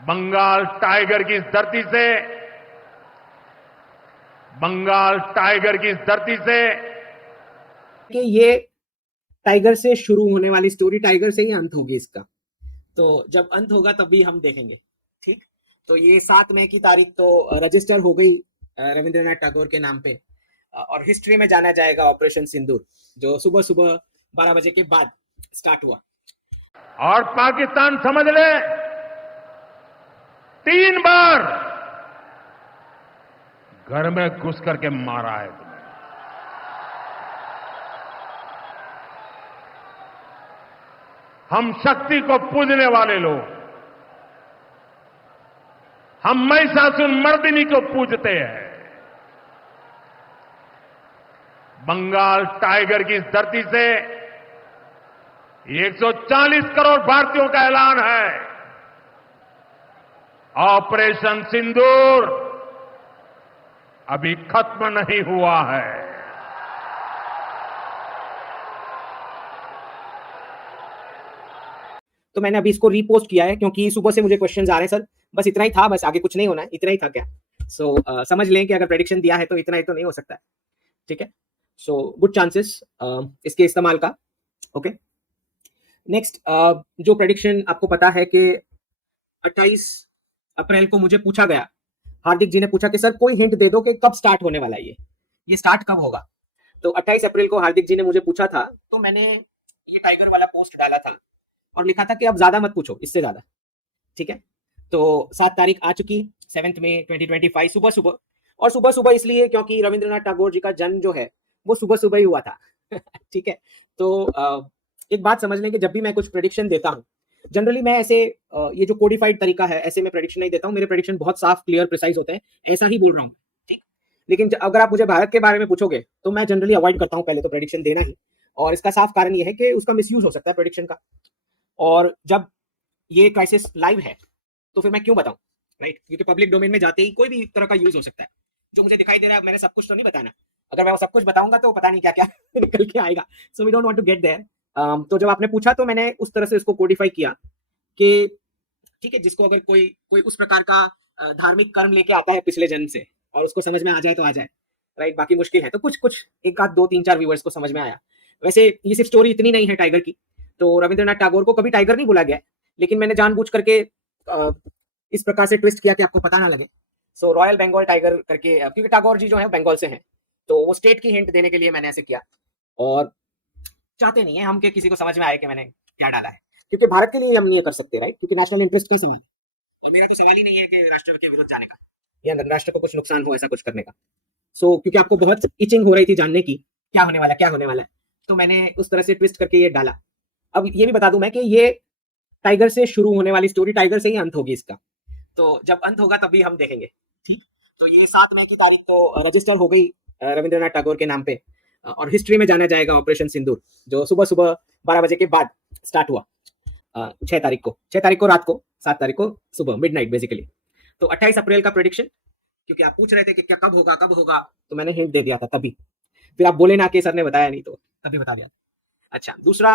Bengal tiger की इस धरती से बंगाल टाइगर की इस धरती से कि ये टाइगर से शुरू होने वाली स्टोरी टाइगर से ही अंत होगी इसका। तो जब अंत होगा तब भी हम देखेंगे। ठीक, तो ये 7 मई की तारीख तो रजिस्टर हो गई रविंद्रनाथ टैगोर के नाम पे, और हिस्ट्री में जाना जाएगा ऑपरेशन सिंदूर, जो सुबह सुबह 12 बजे के बाद स्टार्ट हुआ। और पाकिस्तान समझ ले 3 बार घर में घुस करके मारा है तुम्हें। हम शक्ति को पूजने वाले लोग, हम महिषासुर मर्दिनी को पूजते हैं। बंगाल टाइगर की इस धरती से 140 करोड़ भारतीयों का ऐलान है। ऑपरेशन सिंदूर अभी खत्म नहीं हुआ है। तो मैंने अभी इसको रीपोस्ट किया है क्योंकि सुबह से मुझे क्वेश्चंस आ रहे हैं सर, बस इतना ही था, बस आगे कुछ नहीं होना है, इतना ही था क्या। सो समझ लें कि अगर प्रेडिक्शन दिया है तो इतना ही तो नहीं हो सकता है। ठीक है, सो गुड चांसेस इसके इस्तेमाल का। ओके, नेक्स्ट जो प्रेडिक्शन आपको पता है कि 28 अप्रैल को मुझे पूछा गया, हार्दिक जी ने पूछा कि सर कोई हिंट दे दो कि कब स्टार्ट होने वाला है, ये स्टार्ट कब होगा। तो 28 अप्रैल को हार्दिक जी ने मुझे पूछा था, तो मैंने ये टाइगर वाला पोस्ट डाला था और लिखा था कि अब ज्यादा मत पूछो, इससे ज्यादा। ठीक है, तो 7 तारीख आ चुकी, 7 मई 2025 सुबह सुबह। और सुबह सुबह इसलिए क्योंकि रविंद्रनाथ टैगोर जी का जन्म जो है वो सुबह सुबह ही हुआ था। ठीक है, तो एक बात समझ लें कि जब भी मैं कुछ प्रेडिक्शन देता हूं, जनरली मैं ऐसे ये जो कोडिफाइड तरीका है, ऐसे मैं प्रेडिक्शन नहीं देता हूं। मेरे प्रेडिक्शन बहुत साफ, क्लियर, प्रिसाइज होते हैं, ऐसा ही बोल रहा हूं। ठीक, लेकिन अगर आप मुझे भारत के बारे में पूछोगे तो मैं जनरली अवॉइड करता हूं पहले तो प्रेडिक्शन देना ही। और इसका साफ कारण ये है कि उसका मिसयूज हो सकता है प्रेडिक्शन का, और जब ये क्राइसिस लाइव है तो फिर मैं क्यों बताऊं, राइट? क्योंकि पब्लिक डोमेन में जाते ही कोई भी तरह का यूज हो सकता है। जो मुझे दिखाई दे रहा है मैंने सब कुछ तो नहीं बताना, अगर मैं वो सब कुछ बताऊंगा तो पता नहीं क्या क्या निकल के आएगा। So we don't want to get there. तो जब आपने पूछा तो मैंने उस तरह से इसको कोडिफाई किया कि ठीक है, जिसको अगर कोई कोई उस प्रकार का धार्मिक कर्म लेके आता है पिछले जन्म से और उसको समझ में आ जाए तो आ जाए, राइट? बाकी मुश्किल है। तो कुछ कुछ एक आध 2 3 4 व्यूअर्स को समझ में आया। वैसे ये सिर्फ स्टोरी इतनी नहीं है टाइगर की। तो रविंद्रनाथ टैगोर को कभी टाइगर नहीं बोला गया, लेकिन मैंने जानबूझ करके इस प्रकार से ट्विस्ट किया कि आपको पता ना लगे। सो रॉयल बंगाल टाइगर करके, क्योंकि टैगोर जी जो है बंगाल से हैं, तो वो स्टेट की हिंट देने के लिए मैंने ऐसे किया। और चाहते नहीं है हम कि किसी को समझ में आए कि मैंने क्या डाला है, क्योंकि भारत के लिए हम नहीं कर सकते, राइट? क्योंकि नेशनल इंटरेस्ट का सवाल है। और मेरा तो सवाल ही नहीं है कि राष्ट्र के विरुद्ध जाने का या राष्ट्र को कुछ नुकसान हो ऐसा कुछ करने का। सो क्योंकि आपको बहुत इचिंग हो रही थी जानने की क्या होने वाला, क्या होने वाला है, तो मैंने उस तरह से ट्विस्ट करके ये डाला। अब ये भी बता दूं मैं कि ये टाइगर से शुरू होने वाली स्टोरी टाइगर से ही अंत होगी इसका। तो जब अंत होगा तभी हम देखेंगे। ठीक, तो ये 7 मई की तारीख तो रजिस्टर हो गई रविंद्रनाथ टैगोर के नाम पे, और हिस्ट्री में जाना जाएगा ऑपरेशन सिंदूर, जो सुबह सुबह 12 बजे के बाद स्टार्ट हुआ 6 तारीख को रात को, 7 तारीख को सुबह मिडनाइट बेसिकली। तो 28 अप्रैल का प्रेडिक्शन, क्योंकि आप पूछ रहे थे कि क्या कब होगा कब होगा, तो मैंने हिंट दे दिया था तभी। फिर आप बोले ना कि सर ने बताया नहीं, तो तभी बता दिया। अच्छा, दूसरा